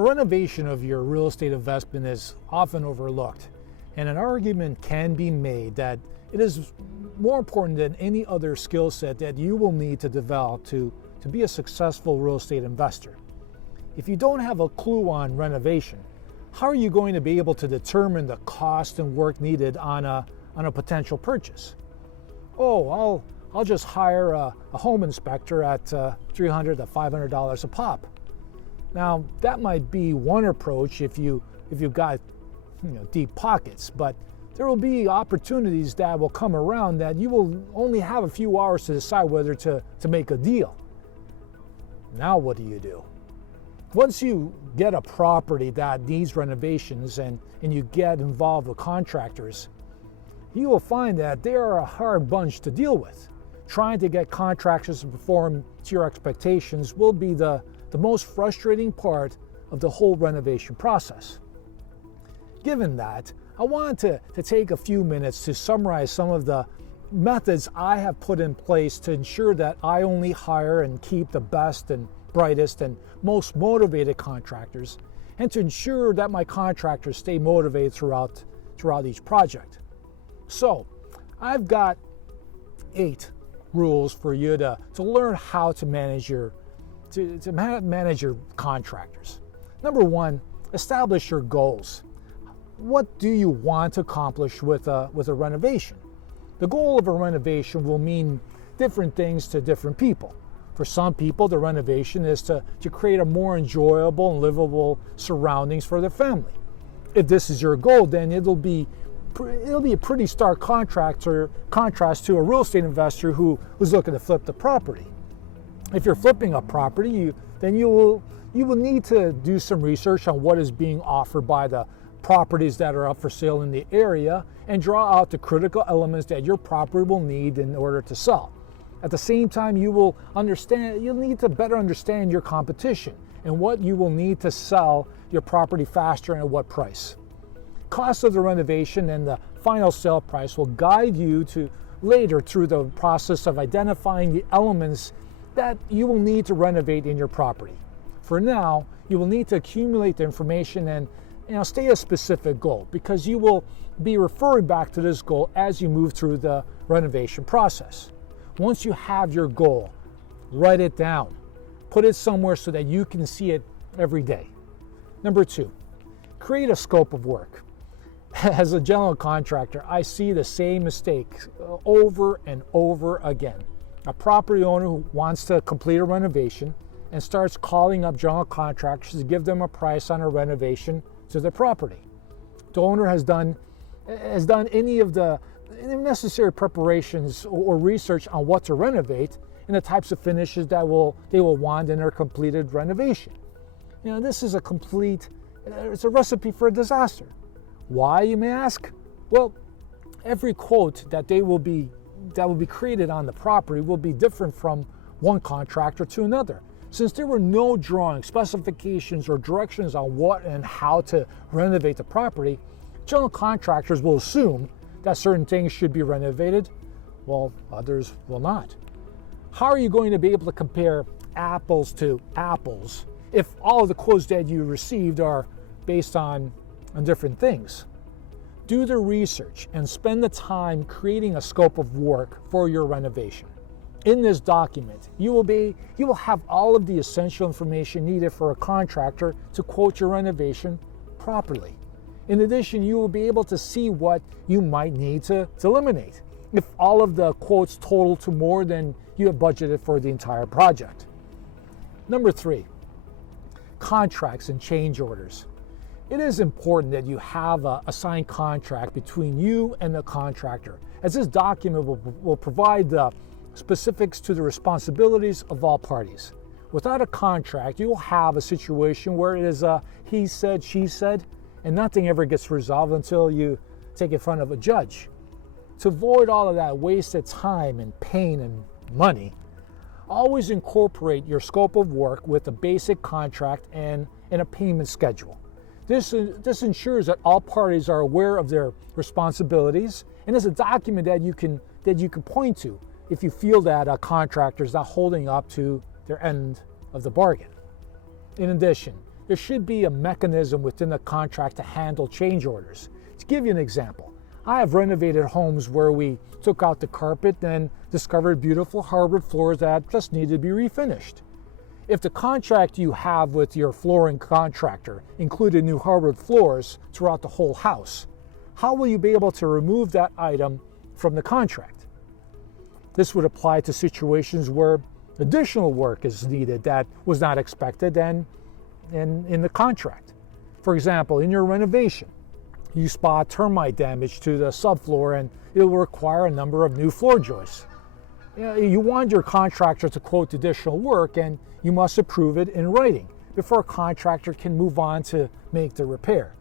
The renovation of your real estate investment is often overlooked, and an argument can be made that it is more important than any other skill set that you will need to develop to be a successful real estate investor. If you don't have a clue on renovation, how are you going to be able to determine the cost and work needed on a potential purchase? Oh, I'll just hire a home inspector at $300 to $500 a pop. Now, that might be one approach if you've got deep pockets, but there will be opportunities that will come around that you will only have a few hours to decide whether to make a deal. Now what do you do? Once you get a property that needs renovations and you get involved with contractors, you will find that they are a hard bunch to deal with. Trying to get contractors to perform to your expectations will be the most frustrating part of the whole renovation process. Given that, I wanted to take a few minutes to summarize some of the methods I have put in place to ensure that I only hire and keep the best and brightest and most motivated contractors, and to ensure that my contractors stay motivated throughout each project. So, I've got 8 rules for you to learn how to manage your contractors. Number 1, establish your goals. What do you want to accomplish with a renovation? The goal of a renovation will mean different things to different people. For some people, the renovation is to create a more enjoyable and livable surroundings for their family. If this is your goal, then it'll be a pretty stark contrast to a real estate investor who's looking to flip the property. If you're flipping a property, you will need to do some research on what is being offered by the properties that are up for sale in the area and draw out the critical elements that your property will need in order to sell. At the same time, you'll need to better understand your competition and what you will need to sell your property faster and at what price. Cost of the renovation and the final sale price will guide you to later through the process of identifying the elements that you will need to renovate in your property. For now, you will need to accumulate the information and stay a specific goal, because you will be referring back to this goal as you move through the renovation process. Once you have your goal, write it down. Put it somewhere so that you can see it every day. Number 2, create a scope of work. As a general contractor, I see the same mistake over and over again. A property owner who wants to complete a renovation and starts calling up general contractors to give them a price on a renovation to the property. The owner has done any of the necessary preparations or research on what to renovate and the types of finishes that they will want in their completed renovation. This is it's a recipe for a disaster. Why, you may ask? Well, every quote that will be created on the property will be different from one contractor to another. Since there were no drawings, specifications, or directions on what and how to renovate the property, general contractors will assume that certain things should be renovated, while others will not. How are you going to be able to compare apples to apples if all of the quotes that you received are based on different things? Do the research and spend the time creating a scope of work for your renovation. In this document, you will have all of the essential information needed for a contractor to quote your renovation properly. In addition, you will be able to see what you might need to eliminate if all of the quotes total to more than you have budgeted for the entire project. Number 3, contracts and change orders. It is important that you have a signed contract between you and the contractor, as this document will provide the specifics to the responsibilities of all parties. Without a contract, you will have a situation where it is a he said, she said, and nothing ever gets resolved until you take it in front of a judge. To avoid all of that wasted time and pain and money, always incorporate your scope of work with a basic contract and a payment schedule. This ensures that all parties are aware of their responsibilities and is a document that you can point to if you feel that a contractor is not holding up to their end of the bargain. In addition, there should be a mechanism within the contract to handle change orders. To give you an example, I have renovated homes where we took out the carpet and discovered beautiful hardwood floors that just needed to be refinished. If the contract you have with your flooring contractor included new hardwood floors throughout the whole house, how will you be able to remove that item from the contract? This would apply to situations where additional work is needed that was not expected and in the contract. For example, in your renovation, you spot termite damage to the subfloor and it will require a number of new floor joists. You want your contractor to quote additional work, and you must approve it in writing before a contractor can move on to make the repair.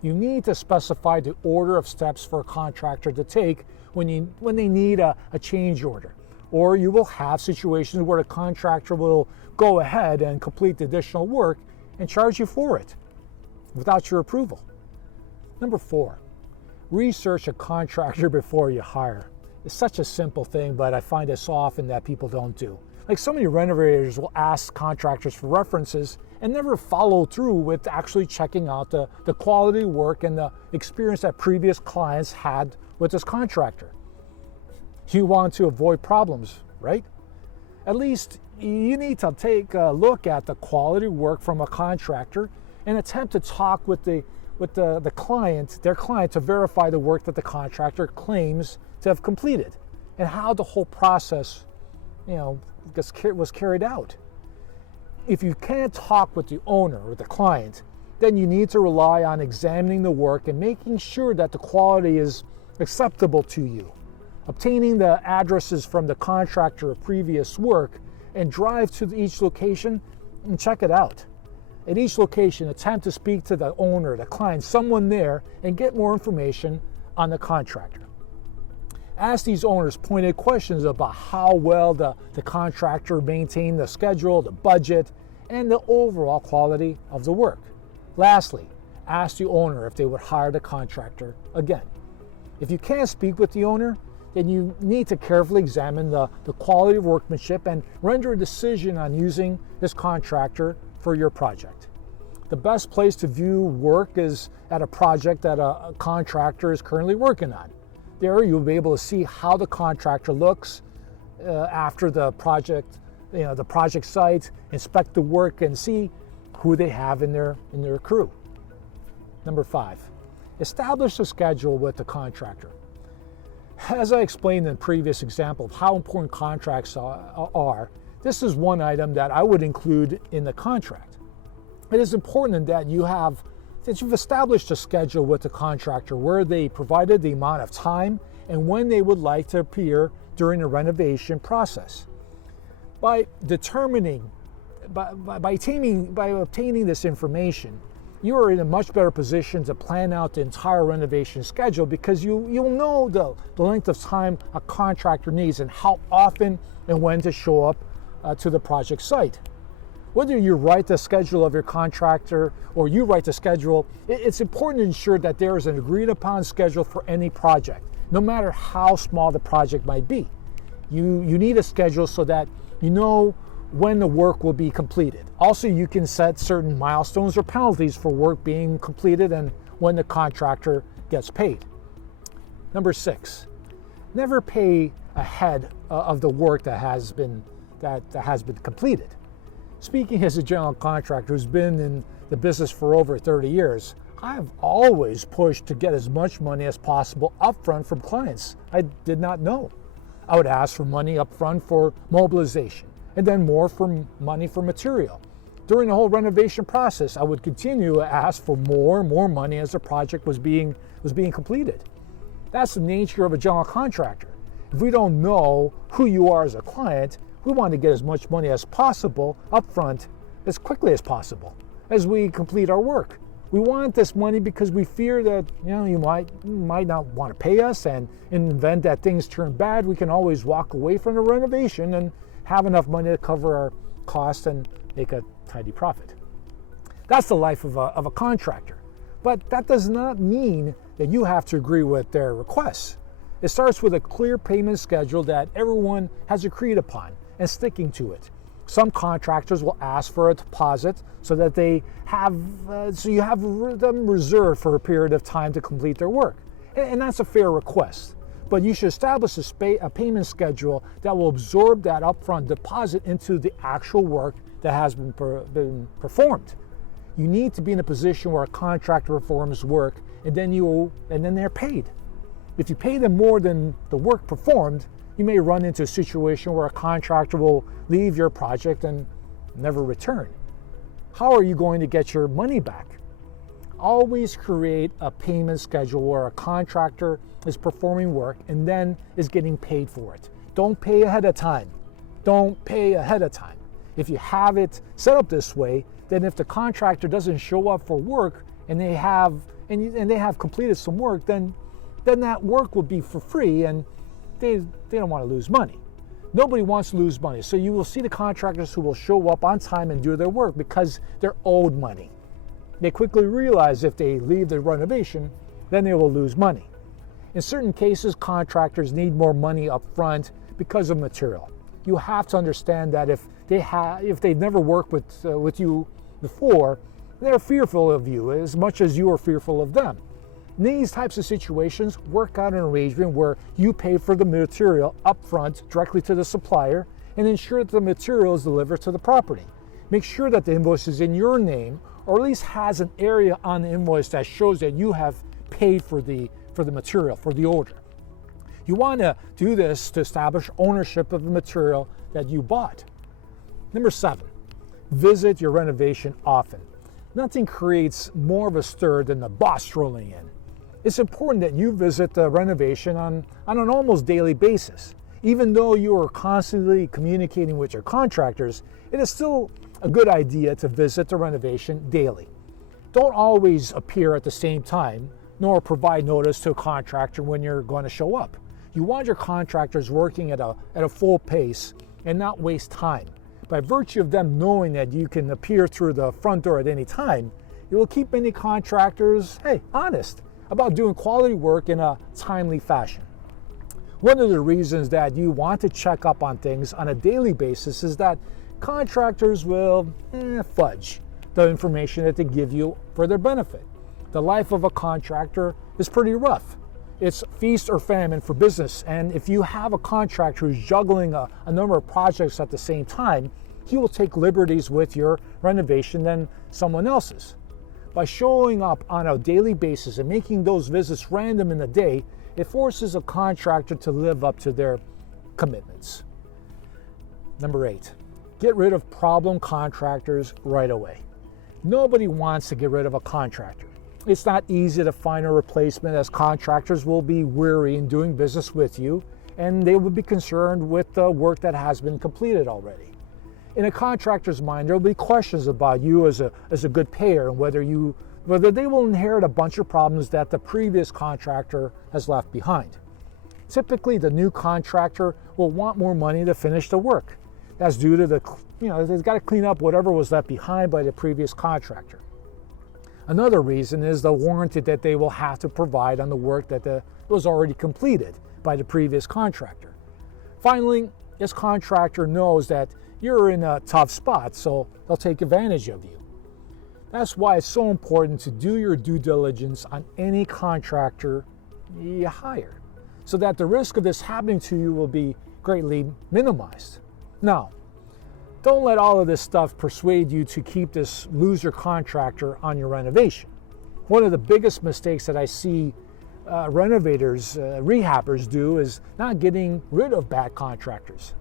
You need to specify the order of steps for a contractor to take when they need a change order, or you will have situations where the contractor will go ahead and complete the additional work and charge you for it without your approval. Number 4, research a contractor before you hire. It's such a simple thing, but I find it so often that people don't do. Like, so many renovators will ask contractors for references and never follow through with actually checking out the quality work and the experience that previous clients had with this contractor. You want to avoid problems, right? At least you need to take a look at the quality work from a contractor and attempt to talk with their client to verify the work that the contractor claims to have completed and how the whole process, was carried out. If you can't talk with the owner or the client, then you need to rely on examining the work and making sure that the quality is acceptable to you. Obtaining the addresses from the contractor of previous work and drive to each location and check it out. At each location, attempt to speak to the owner, the client, someone there, and get more information on the contractor. Ask these owners pointed questions about how well the contractor maintained the schedule, the budget, and the overall quality of the work. Lastly, ask the owner if they would hire the contractor again. If you can't speak with the owner, then you need to carefully examine the quality of workmanship and render a decision on using this contractor for your project. The best place to view work is at a project that a contractor is currently working on. There you'll be able to see how the contractor looks after the project, the project site, inspect the work and see who they have in their crew. Number 5, establish a schedule with the contractor. As I explained in the previous example of how important contracts are, this is one item that I would include in the contract. It is important that you've established a schedule with the contractor where they provided the amount of time and when they would like to appear during the renovation process. By obtaining this information, you are in a much better position to plan out the entire renovation schedule because you'll know the length of time a contractor needs and how often and when to show up to the project site. Whether you write the schedule of your contractor or you write the schedule, it's important to ensure that there is an agreed upon schedule for any project, no matter how small the project might be. You need a schedule so that you know when the work will be completed. Also, you can set certain milestones or penalties for work being completed and when the contractor gets paid. Number 6, never pay ahead of the work that has been completed. Speaking as a general contractor who's been in the business for over 30 years, I've always pushed to get as much money as possible upfront from clients I did not know. I would ask for money upfront for mobilization and then more for money for material. During the whole renovation process, I would continue to ask for more and more money as the project was being completed. That's the nature of a general contractor. If we don't know who you are as a client, we want to get as much money as possible upfront as quickly as possible as we complete our work. We want this money because we fear that you might not want to pay us, and in the event that things turn bad, we can always walk away from the renovation and have enough money to cover our costs and make a tidy profit. That's the life of a contractor. But that does not mean that you have to agree with their requests. It starts with a clear payment schedule that everyone has agreed upon and sticking to it. Some contractors will ask for a deposit so that they have, you have them reserved for a period of time to complete their work. And that's a fair request. But you should establish a payment schedule that will absorb that upfront deposit into the actual work that has been performed. You need to be in a position where a contractor performs work and then they're paid. If you pay them more than the work performed, you may run into a situation where a contractor will leave your project and never return. How are you going to get your money back? Always create a payment schedule where a contractor is performing work and then is getting paid for it. Don't pay ahead of time. Don't pay ahead of time. If you have it set up this way, then if the contractor doesn't show up for work and they have completed some work, then that work will be for free, and they don't want to lose money. Nobody wants to lose money. So you will see the contractors who will show up on time and do their work because they're owed money. They quickly realize if they leave the renovation, then they will lose money. In certain cases, contractors need more money up front because of material. You have to understand that if they've never worked with you before, they're fearful of you as much as you are fearful of them. In these types of situations, work out an arrangement where you pay for the material up front directly to the supplier and ensure that the material is delivered to the property. Make sure that the invoice is in your name, or at least has an area on the invoice that shows that you have paid for the material, for the order. You want to do this to establish ownership of the material that you bought. Number 7, visit your renovation often. Nothing creates more of a stir than the boss strolling in. It's important that you visit the renovation on an almost daily basis. Even though you are constantly communicating with your contractors, it is still a good idea to visit the renovation daily. Don't always appear at the same time, nor provide notice to a contractor when you're going to show up. You want your contractors working at a full pace and not waste time. By virtue of them knowing that you can appear through the front door at any time, it will keep many contractors, honest about doing quality work in a timely fashion. One of the reasons that you want to check up on things on a daily basis is that contractors will fudge the information that they give you for their benefit. The life of a contractor is pretty rough. It's feast or famine for business, and if you have a contractor who's juggling a number of projects at the same time, he will take liberties with your renovation than someone else's. By showing up on a daily basis and making those visits random in the day, it forces a contractor to live up to their commitments. Number 8, get rid of problem contractors right away. Nobody wants to get rid of a contractor. It's not easy to find a replacement, as contractors will be weary in doing business with you, and they will be concerned with the work that has been completed already. In a contractor's mind, there will be questions about you as a good payer and whether they will inherit a bunch of problems that the previous contractor has left behind. Typically, the new contractor will want more money to finish the work. That's due to they've got to clean up whatever was left behind by the previous contractor. Another reason is the warranty that they will have to provide on the work that was already completed by the previous contractor. Finally, this contractor knows that you're in a tough spot, so they'll take advantage of you. That's why it's so important to do your due diligence on any contractor you hire, so that the risk of this happening to you will be greatly minimized. Now, don't let all of this stuff persuade you to keep this loser contractor on your renovation. One of the biggest mistakes that I see rehabbers do is not getting rid of bad contractors.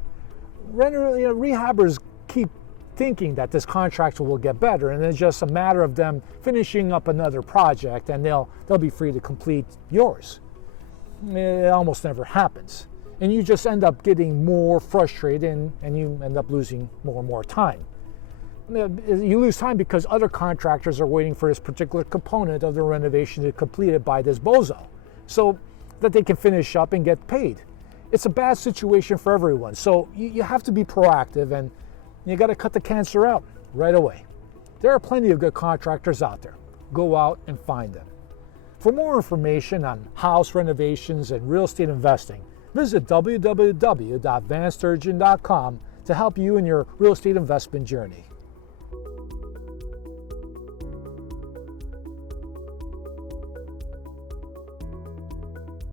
Rehabbers keep thinking that this contractor will get better, and it's just a matter of them finishing up another project and they'll be free to complete yours. It almost never happens. And you just end up getting more frustrated and you end up losing more and more time. You lose time because other contractors are waiting for this particular component of the renovation to be completed by this bozo so that they can finish up and get paid. It's a bad situation for everyone. So you have to be proactive, and you got to cut the cancer out right away. There are plenty of good contractors out there. Go out and find them. For more information on house renovations and real estate investing, visit www.vansturgeon.com to help you in your real estate investment journey.